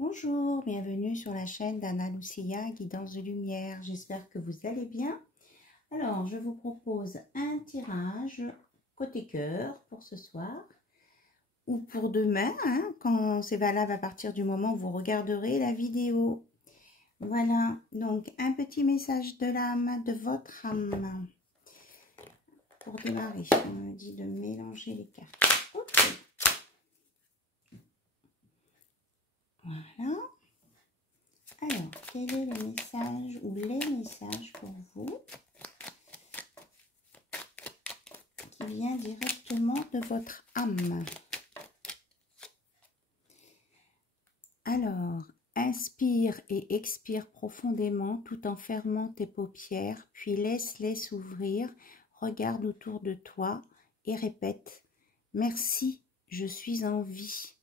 Bonjour, bienvenue sur la chaîne d'Anna Lucia, Guidance de Lumière. J'espère que vous allez bien. Alors, je vous propose un tirage côté cœur pour ce soir ou pour demain, quand c'est valable à partir du moment où vous regarderez la vidéo. Voilà, donc un petit message de l'âme, de votre âme. Pour démarrer, on me dit de mélanger les cartes. Ok. Voilà. Alors, quel est le message ou les messages pour vous qui vient directement de votre âme? Alors, inspire et expire profondément tout en fermant tes paupières, puis laisse-les s'ouvrir, regarde autour de toi et répète « Merci, je suis en vie ».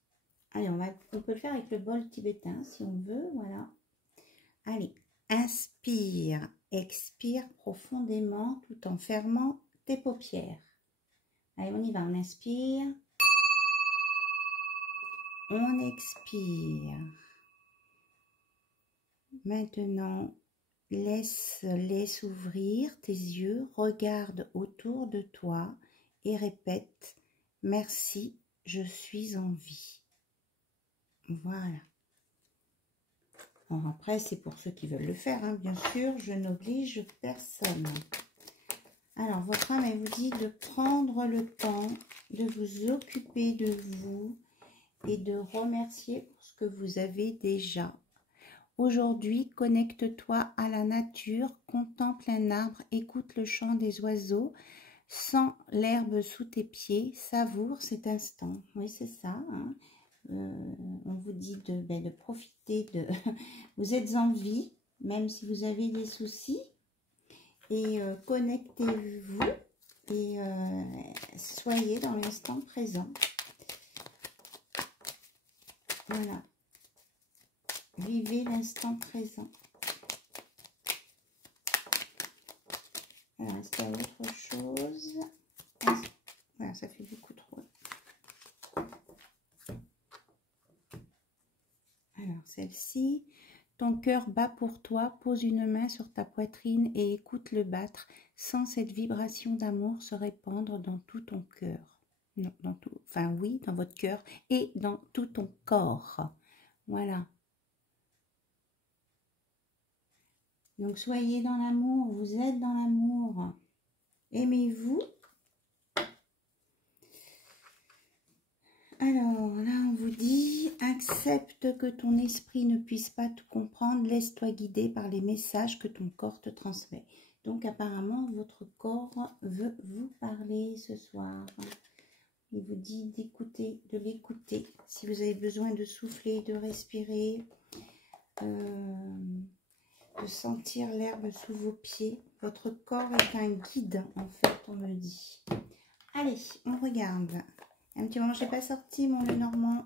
Allez, on peut le faire avec le bol tibétain si on veut, voilà. Allez, inspire, expire profondément tout en fermant tes paupières. Allez, on y va, on inspire. On expire. Maintenant, laisse-les s'ouvrir tes yeux, regarde autour de toi et répète « Merci, je suis en vie ». Voilà. Bon, après, c'est pour ceux qui veulent le faire, hein, bien sûr, je n'oblige personne. Alors, votre âme, elle vous dit de prendre le temps de vous occuper de vous et de remercier pour ce que vous avez déjà. Aujourd'hui, connecte-toi à la nature, contemple un arbre, écoute le chant des oiseaux, sens l'herbe sous tes pieds, savoure cet instant. Oui, c'est ça, hein. On vous dit de profiter de... Vous êtes en vie, même si vous avez des soucis. Et connectez-vous et soyez dans l'instant présent. Voilà. Vivez l'instant présent. Alors, est-ce qu'il y a autre chose? Voilà, ça fait beaucoup trop. Alors, celle-ci. Ton cœur bat pour toi, pose une main sur ta poitrine et écoute le battre. Sens cette vibration d'amour se répandre dans tout ton cœur. Non, dans tout, enfin oui, dans votre cœur et dans tout ton corps. Voilà. Donc, soyez dans l'amour, vous êtes dans l'amour. Aimez-vous. Alors, là, on vous dit, accepte que ton esprit ne puisse pas tout comprendre, laisse-toi guider par les messages que ton corps te transmet. Donc, apparemment, votre corps veut vous parler ce soir. Il vous dit d'écouter, de l'écouter. Si vous avez besoin de souffler, de respirer, de sentir l'herbe sous vos pieds. Votre corps est un guide, en fait, on me dit. Allez, on regarde. Un petit moment, je n'ai pas sorti mon Lenormand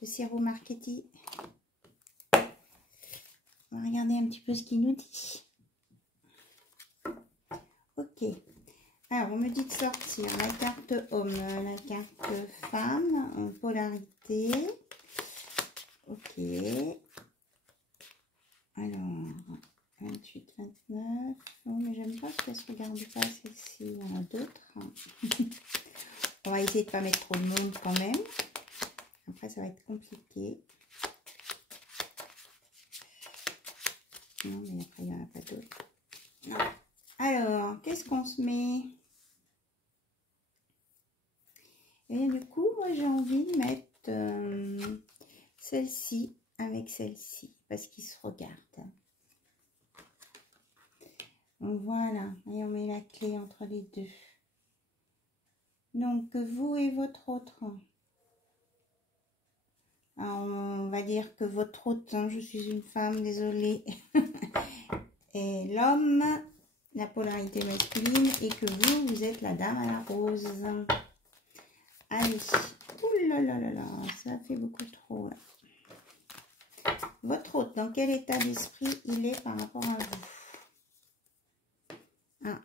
de Siro Marchetti. On va regarder un petit peu ce qu'il nous dit. Ok. Alors, on me dit de sortir la carte homme, la carte femme, en polarité. Ok. Alors, 28, 29. Oh, mais j'aime pas qu'elle se regarde pas celle-ci. Il y en a d'autres. On va essayer de ne pas mettre trop de monde quand même. Après, ça va être compliqué. Non, mais après, il n'y en a pas d'autres. Non. Alors, qu'est-ce qu'on se met? Et du coup, moi, j'ai envie de mettre celle-ci avec celle-ci. Parce qu'ils se regardent. Donc, voilà. Et on met la clé entre les deux. Donc, vous et votre autre. Alors, on va dire que votre autre, hein, je suis une femme, désolée. Et l'homme, la polarité masculine, et que vous, vous êtes la dame à la rose. Allez. Ouh là là là là, ça fait beaucoup trop. Là. Votre autre, dans quel état d'esprit il est par rapport à vous? Ah.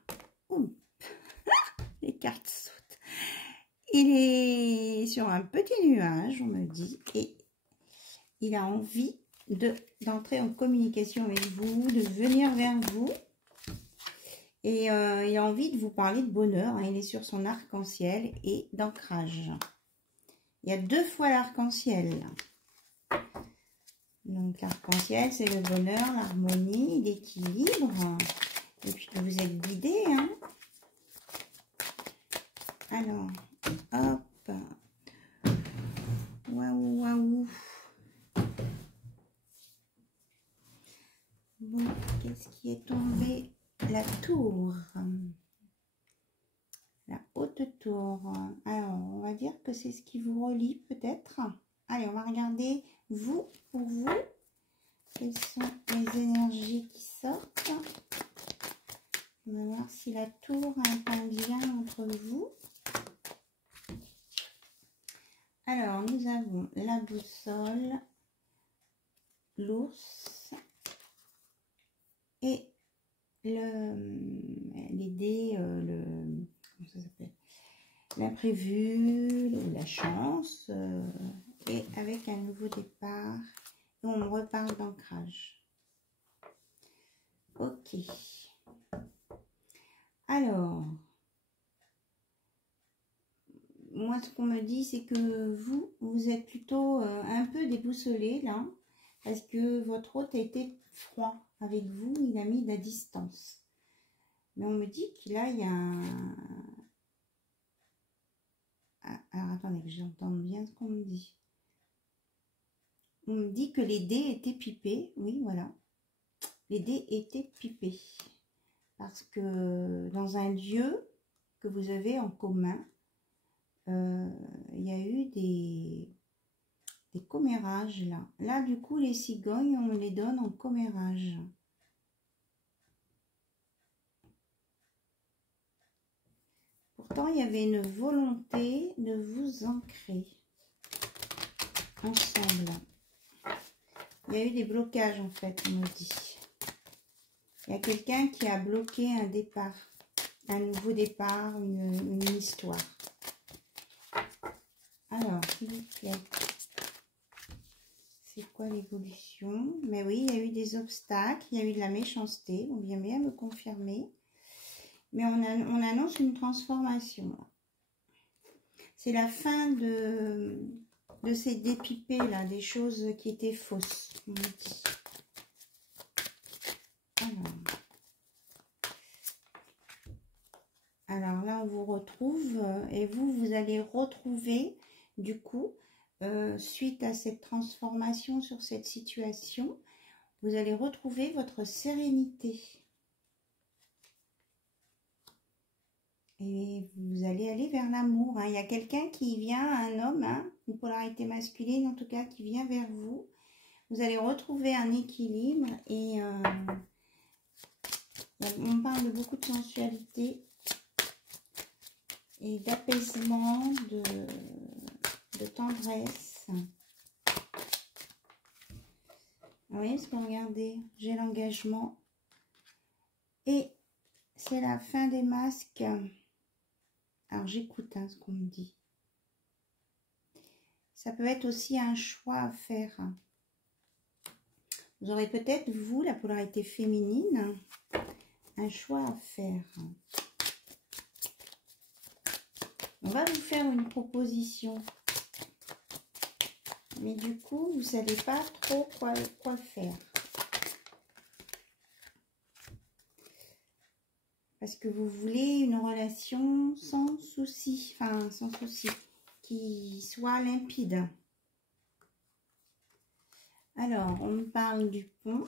Ouh. Les cartes sautent. Il est sur un petit nuage, on me dit, et il a envie d'entrer en communication avec vous, de venir vers vous. Et il a envie de vous parler de bonheur. Hein. Il est sur son arc-en-ciel et d'ancrage. Il y a 2 fois l'arc-en-ciel. Donc l'arc-en-ciel, c'est le bonheur, l'harmonie, l'équilibre. Et puis que vous êtes guidé. Hein. Alors, hop. Waouh, waouh. Bon, qu'est-ce qui est tombé? La tour. La haute tour. Alors, on va dire que c'est ce qui vous relie peut-être. Allez, on va regarder vous, pour vous. Quelles sont les énergies qui sortent? On va voir si la tour a un lien entre vous. Alors, nous avons la boussole, l'ours et les dés, comment ça s'appelle? L'imprévu, la chance, et avec un nouveau départ. Et on me reparle d'ancrage. Ok. Alors, moi ce qu'on me dit, c'est que vous êtes plutôt un peu déboussolé là, parce que votre hôte a été froid avec vous, il a mis de la distance. Mais on me dit qu'il a, il y a un... Ah, alors attendez que j'entende bien ce qu'on me dit. On me dit que les dés étaient pipés, oui voilà. Les dés étaient pipés. Parce que dans un lieu que vous avez en commun, il y a eu des commérages là. Là, du coup, les cigognes, on me les donne en commérage. Pourtant, il y avait une volonté de vous ancrer ensemble. Il y a eu des blocages, en fait, on me dit. Il y a quelqu'un qui a bloqué un départ, un nouveau départ, une histoire. Alors, s'il vous plaît. C'est quoi l'évolution? Mais oui, il y a eu des obstacles, il y a eu de la méchanceté, on vient bien me confirmer. Mais on annonce une transformation. C'est la fin de ces dépipés là, des choses qui étaient fausses, on me dit. Alors là, on vous retrouve et vous allez retrouver du coup, suite à cette transformation sur cette situation, vous allez retrouver votre sérénité. Et vous allez aller vers l'amour. Hein. Il y a quelqu'un qui vient, un homme, hein, une polarité masculine en tout cas, qui vient vers vous. Vous allez retrouver un équilibre et on parle de beaucoup de sensualité et d'apaisement, de tendresse. Oui, parce que regardez, j'ai l'engagement. Et c'est la fin des masques. Alors j'écoute hein, ce qu'on me dit. Ça peut être aussi un choix à faire. Vous aurez peut-être, vous, la polarité féminine, un choix à faire. On va vous faire une proposition. Mais du coup, vous ne savez pas trop quoi faire. Parce que vous voulez une relation sans souci. Enfin, sans souci. Qui soit limpide. Alors, on me parle du pont.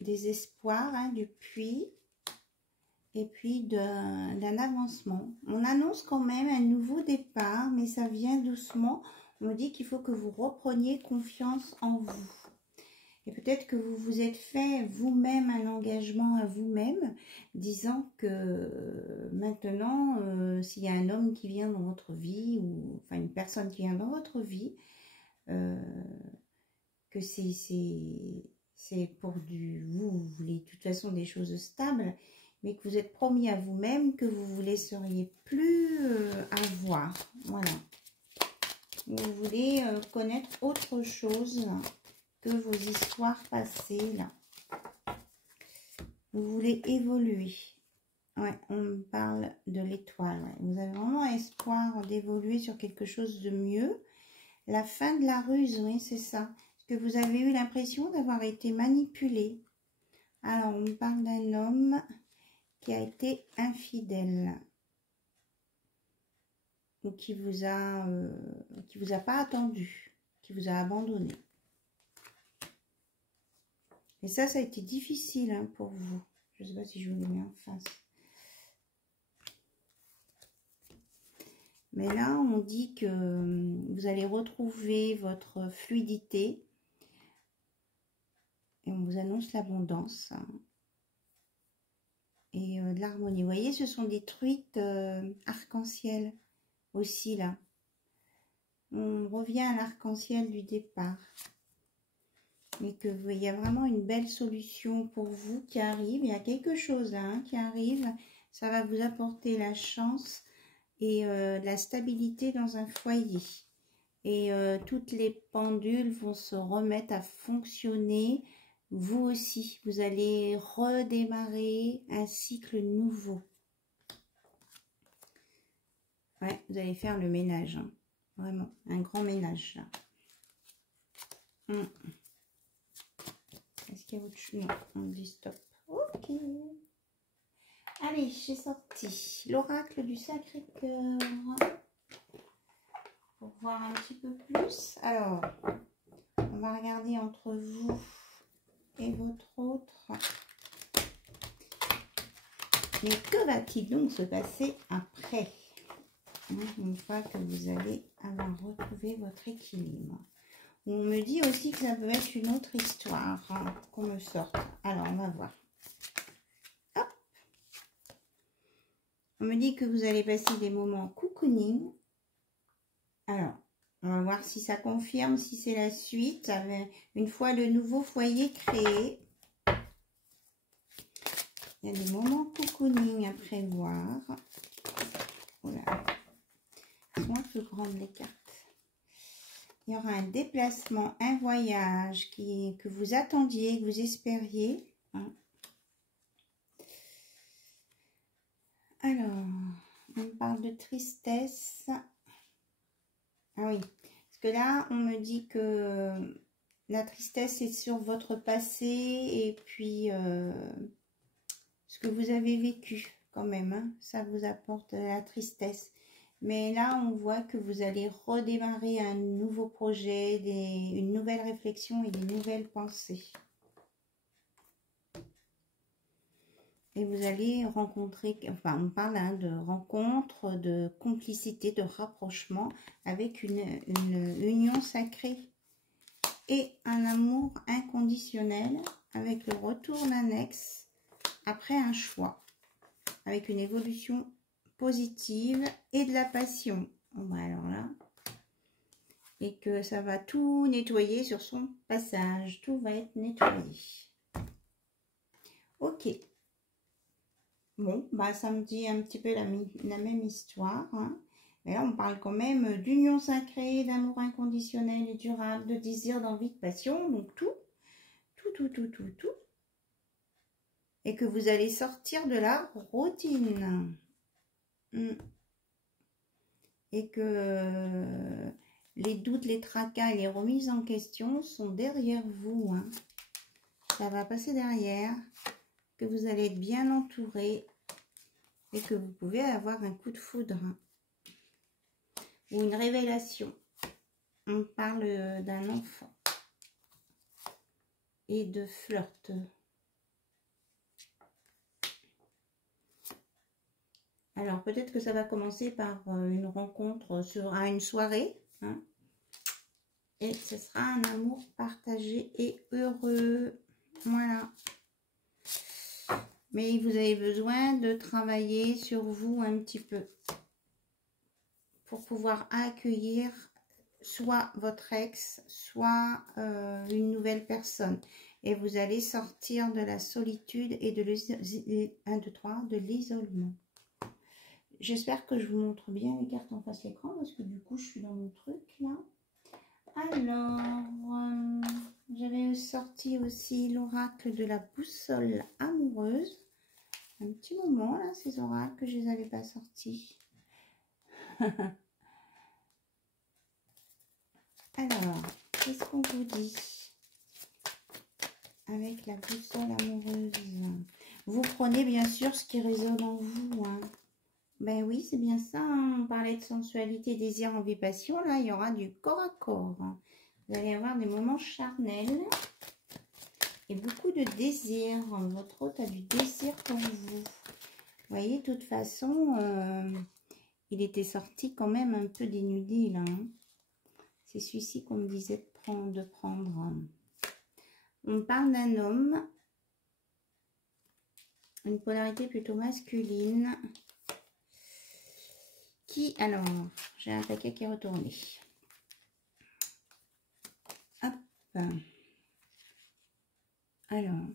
Des espoirs, hein, du puits. Et puis d'un avancement. On annonce quand même un nouveau départ, mais ça vient doucement. On me dit qu'il faut que vous repreniez confiance en vous. Et peut-être que vous vous êtes fait vous-même un engagement à vous-même, disant que maintenant, s'il y a un homme qui vient dans votre vie, ou enfin une personne qui vient dans votre vie, que c'est pour vous voulez de toute façon des choses stables, mais que vous êtes promis à vous-même que vous ne vous laisseriez plus avoir. Voilà. Vous voulez connaître autre chose que vos histoires passées, là. Vous voulez évoluer. Ouais, on me parle de l'étoile. Ouais. Vous avez vraiment espoir d'évoluer sur quelque chose de mieux. La fin de la ruse, oui, c'est ça. Parce que vous avez eu l'impression d'avoir été manipulé. Alors, on me parle d'un homme qui a été infidèle. Ou qui vous a pas attendu. Qui vous a abandonné. Et ça a été difficile hein, pour vous. Je ne sais pas si je vous le mets en face. Mais là, on dit que vous allez retrouver votre fluidité. Et on vous annonce l'abondance. Et de l'harmonie. Vous voyez, ce sont des truites arc-en-ciel aussi, là. On revient à l'arc-en-ciel du départ. Et qu'il y a vraiment une belle solution pour vous qui arrive. Il y a quelque chose là hein, qui arrive. Ça va vous apporter la chance et la stabilité dans un foyer. Et toutes les pendules vont se remettre à fonctionner. Vous aussi, vous allez redémarrer un cycle nouveau. Ouais, vous allez faire le ménage. Hein. Vraiment, un grand ménage là. Est-ce qu'il y a autre chose? Non, on dit stop. Ok. Allez, j'ai sorti l'oracle du Sacré-Cœur. Pour voir un petit peu plus. Alors, on va regarder entre vous et votre autre. Mais que va-t-il donc se passer après? Une fois que vous allez avoir retrouvé votre équilibre. On me dit aussi que ça peut être une autre histoire hein, qu'on me sorte. Alors, on va voir. Hop. On me dit que vous allez passer des moments cocooning. Alors, on va voir si ça confirme, si c'est la suite. Une fois le nouveau foyer créé, il y a des moments cocooning à prévoir. Voilà. C'est moins plus grande les cartes. Il y aura un déplacement, un voyage que vous attendiez, que vous espériez. Hein. Alors, on parle de tristesse. Ah oui, parce que là, on me dit que la tristesse est sur votre passé et puis ce que vous avez vécu quand même. Hein, ça vous apporte la tristesse. Mais là, on voit que vous allez redémarrer un nouveau projet, une nouvelle réflexion et des nouvelles pensées. Et vous allez rencontrer, enfin, on parle hein, de rencontre, de complicité, de rapprochement avec une union sacrée et un amour inconditionnel avec le retour d'un ex après un choix, avec une évolution positive et de la passion. Bon, alors là, et que ça va tout nettoyer sur son passage. Tout va être nettoyé. Ok. Bon, bah ça me dit un petit peu la même histoire. Hein. Mais là, on parle quand même d'union sacrée, d'amour inconditionnel et durable, de désir, d'envie, de passion. Donc tout. Et que vous allez sortir de la routine. Et que les doutes, les tracas et les remises en question sont derrière vous. Hein. Ça va passer derrière. Que vous allez être bien entouré. Et que vous pouvez avoir un coup de foudre. Hein. Ou une révélation. On parle d'un enfant. Et de flirt. Alors, peut-être que ça va commencer par une rencontre à une soirée. Hein, et ce sera un amour partagé et heureux. Voilà. Mais vous avez besoin de travailler sur vous un petit peu. Pour pouvoir accueillir soit votre ex, soit une nouvelle personne. Et vous allez sortir de la solitude et de l'isolement. J'espère que je vous montre bien les cartes en face d'écran parce que du coup, je suis dans mon truc là. Alors, j'avais sorti aussi l'oracle de la boussole amoureuse. Un petit moment là, ces oracles que je les avais pas sortis. Alors, qu'est-ce qu'on vous dit avec la boussole amoureuse? Vous prenez bien sûr ce qui résonne en vous. Hein. Ben oui, c'est bien ça. Hein. On parlait de sensualité, désir, envie, passion. Là, il y aura du corps à corps. Hein. Vous allez avoir des moments charnels et beaucoup de désir. Votre hôte a du désir pour vous. Vous voyez, de toute façon, il était sorti quand même un peu dénudé là. Hein. C'est celui-ci qu'on me disait de prendre. On parle d'un homme, une polarité plutôt masculine, qui, alors, j'ai un paquet qui est retourné. Hop. Alors,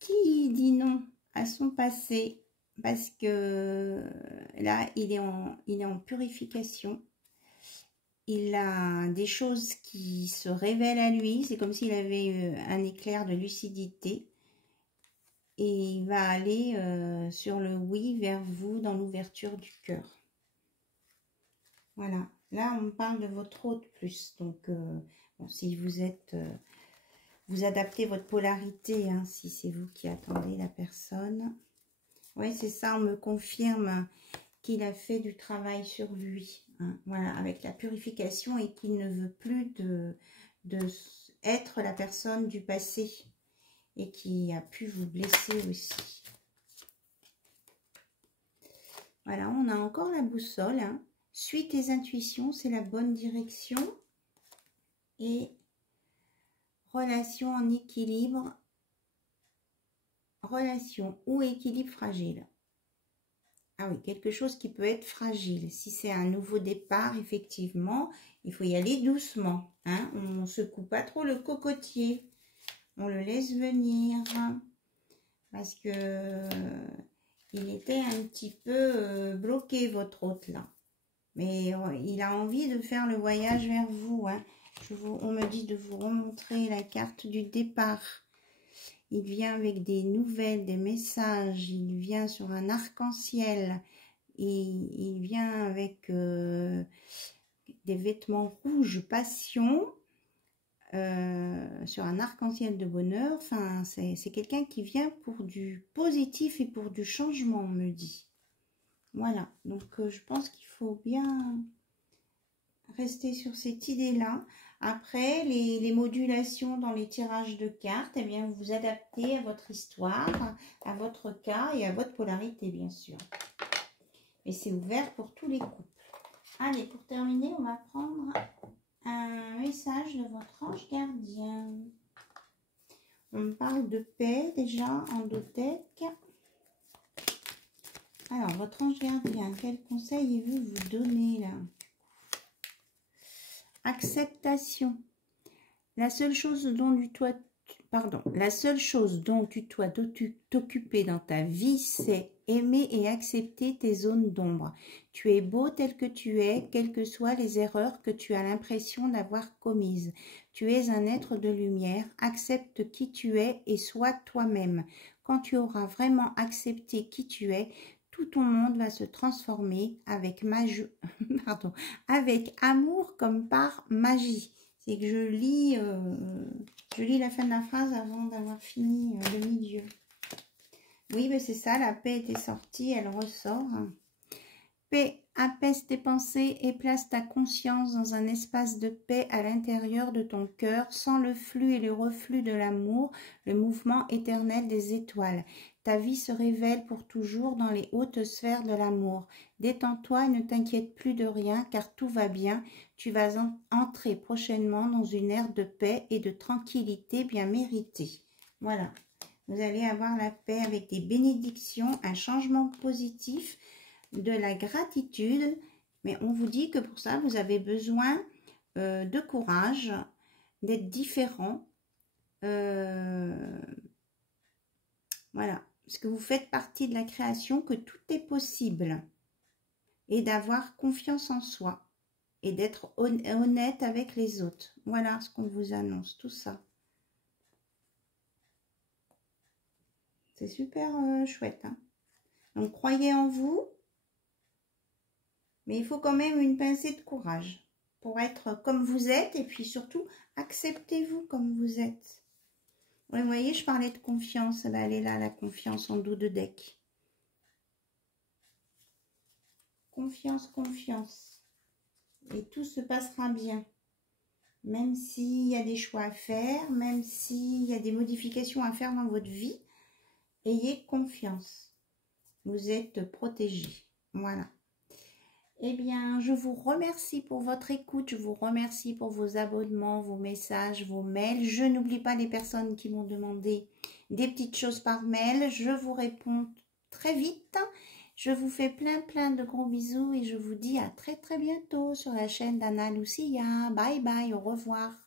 qui dit non à son passé parce que là, il est en purification. Il a des choses qui se révèlent à lui. C'est comme s'il avait eu un éclair de lucidité. Et il va aller sur le oui vers vous dans l'ouverture du cœur. Voilà. Là, on parle de votre hôte plus. Donc, bon, si vous êtes... vous adaptez votre polarité, hein, si c'est vous qui attendez la personne. Oui, c'est ça. On me confirme qu'il a fait du travail sur lui. Hein, voilà, avec la purification et qu'il ne veut plus être la personne du passé et qui a pu vous blesser aussi. Voilà, on a encore la boussole. Hein. Suis tes intuitions, c'est la bonne direction. Et relation en équilibre. Relation ou équilibre fragile. Ah oui, quelque chose qui peut être fragile. Si c'est un nouveau départ, effectivement, il faut y aller doucement. Hein. On ne secoue pas trop le cocotier. On le laisse venir. Parce que il était un petit peu bloqué, votre hôte, là. Mais il a envie de faire le voyage vers vous. Hein. On me dit de vous remontrer la carte du départ. Il vient avec des nouvelles, des messages. Il vient sur un arc-en-ciel. Il vient avec des vêtements rouges passion. Sur un arc-en-ciel de bonheur. Enfin, c'est quelqu'un qui vient pour du positif et pour du changement, on me dit. Voilà. Donc, je pense qu'il faut bien rester sur cette idée-là. Après, les modulations dans les tirages de cartes, eh bien, vous adaptez à votre histoire, à votre cas et à votre polarité, bien sûr. Et c'est ouvert pour tous les couples. Allez, pour terminer, on va prendre un message de votre ange gardien. On parle de paix déjà en deux decks. Alors, votre ange gardien, quel conseil il veut vous donner là? Acceptation. La seule chose dont tu dois t'occuper dans ta vie, c'est aimer et accepter tes zones d'ombre. Tu es beau tel que tu es, quelles que soient les erreurs que tu as l'impression d'avoir commises. Tu es un être de lumière, accepte qui tu es et sois toi-même. Quand tu auras vraiment accepté qui tu es, tout ton monde va se transformer avec avec amour comme par magie. C'est que je lis la fin de la phrase avant d'avoir fini le milieu. Oui, mais c'est ça, la paix était sortie, elle ressort. Paix, apaise tes pensées et place ta conscience dans un espace de paix à l'intérieur de ton cœur, sans le flux et le reflux de l'amour, le mouvement éternel des étoiles. Ta vie se révèle pour toujours dans les hautes sphères de l'amour. Détends-toi et ne t'inquiète plus de rien, car tout va bien. Tu vas entrer prochainement dans une ère de paix et de tranquillité bien méritée. Voilà, vous allez avoir la paix avec des bénédictions, un changement positif, de la gratitude, mais on vous dit que pour ça, vous avez besoin de courage, d'être différent. Voilà, parce que vous faites partie de la création, que tout est possible. Et d'avoir confiance en soi. Et d'être honnête avec les autres. Voilà ce qu'on vous annonce, tout ça. C'est super chouette. Hein. Donc, croyez en vous. Mais il faut quand même une pincée de courage pour être comme vous êtes. Et puis surtout, acceptez-vous comme vous êtes. Ouais, vous voyez, je parlais de confiance. Ben, elle est là, la confiance en dos de deck. Confiance, confiance. Et tout se passera bien. Même s'il y a des choix à faire, même s'il y a des modifications à faire dans votre vie, ayez confiance. Vous êtes protégés. Voilà. Eh bien, je vous remercie pour votre écoute. Je vous remercie pour vos abonnements, vos messages, vos mails. Je n'oublie pas les personnes qui m'ont demandé des petites choses par mail. Je vous réponds très vite. Je vous fais plein de gros bisous et je vous dis à très bientôt sur la chaîne d'Anna Lucia. Bye bye, au revoir.